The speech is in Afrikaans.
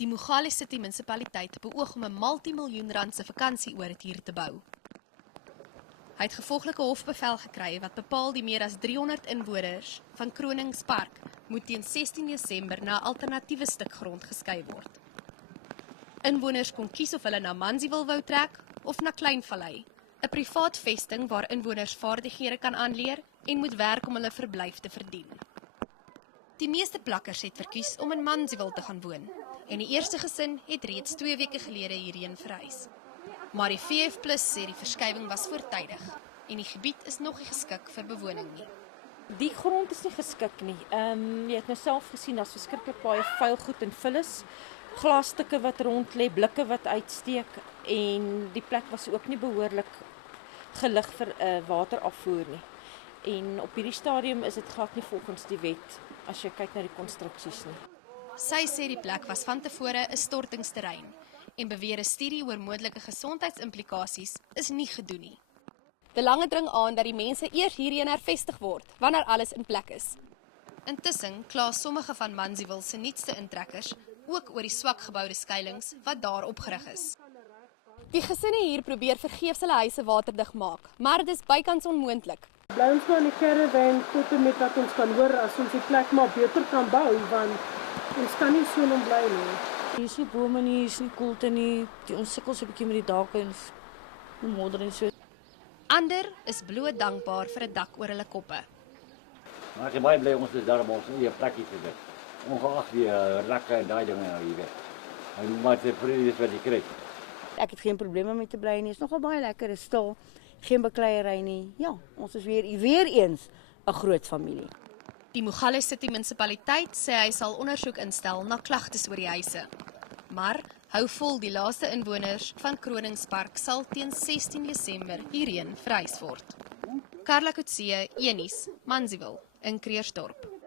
Die Mogale City munisipaliteit beoog om 'n multimiljoen-randse vakansieoord hier te bou. Hy het gevolglike hofbevel gekry wat bepaal die meer as 300 inwoners van Kroningspark moet teen 16 Desember na 'n alternatiewe stuk grond geskei word. Inwoners kon kies of hulle na Mansiewil wou trek of na Kleinvallei, 'n privaat vesting waar inwoners vaardighede kan aanleer en moet werk om hulle verblyf te verdien. Die meeste plakkers het verkies om in Mansiewil te gaan woon en die eerste gesin het reeds 2 weke gelede hierheen verhuis. Maar die VF+ sê die verskywing was voortydig en die gebied is nog nie geskik vir bewoning nie. Die grond is nie geskik nie. Jy het nou self gesien, daar's verskriklik baie vuil goed en vullis, glasstukke wat rond lê, blikke wat uitsteek en die plek was ook nie behoorlik gelig vir waterafvoer nie. En op hierdie stadium is dit glad nie volgens die wet as jy kyk na die konstruksies nie. Sy sê die plek was van tevore 'n stortingsterrein en beweer 'n studie oor moontlike gesondheidsimplikasies is nie gedoen nie. De Lange dring aan dat die mense eers hierheen hervestig word wanneer alles in plek is. Intussen kla sommige van Mansiewil se nuutste intrekkers ook oor die swak geboude skuilings wat daar opgerig is. Die gesinne hier probeer vergeefs hulle huise waterdig maak, maar dit is bykans onmoontlik. Bly ons maar in die caravan tot en met wat ons kan hoor as ons die plek maar beter kan bou, want ons kan nie so lang bly nie. Hier is nie bome nie, hier is nie koelte nie, ons sukkel so 'n bietjie met die dake en die modder en so. Ander is bloot dankbaar vir 'n dak oor hulle koppe. Maar ek is baie bly ons is daar op ons eie plekkie te dit. Ongeag die rakke en daai dinge nou, jy weet. En maar te vrede is wat jy kry. Ek het geen probleme met te bly nie. Dit is nogal baie lekker, is stil, geen bekleierery nie. Ja, ons is weer eens 'n groot familie. Die Mogale City munisipaliteit sê hy sal ondersoek instel na klagtes oor die huise. Maar hou vol die laaste inwoners van Kroningspark sal teen 16 Desember hierheen verhuis word. Karla Kutse, Enies, Mansiewil in Krugersdorp.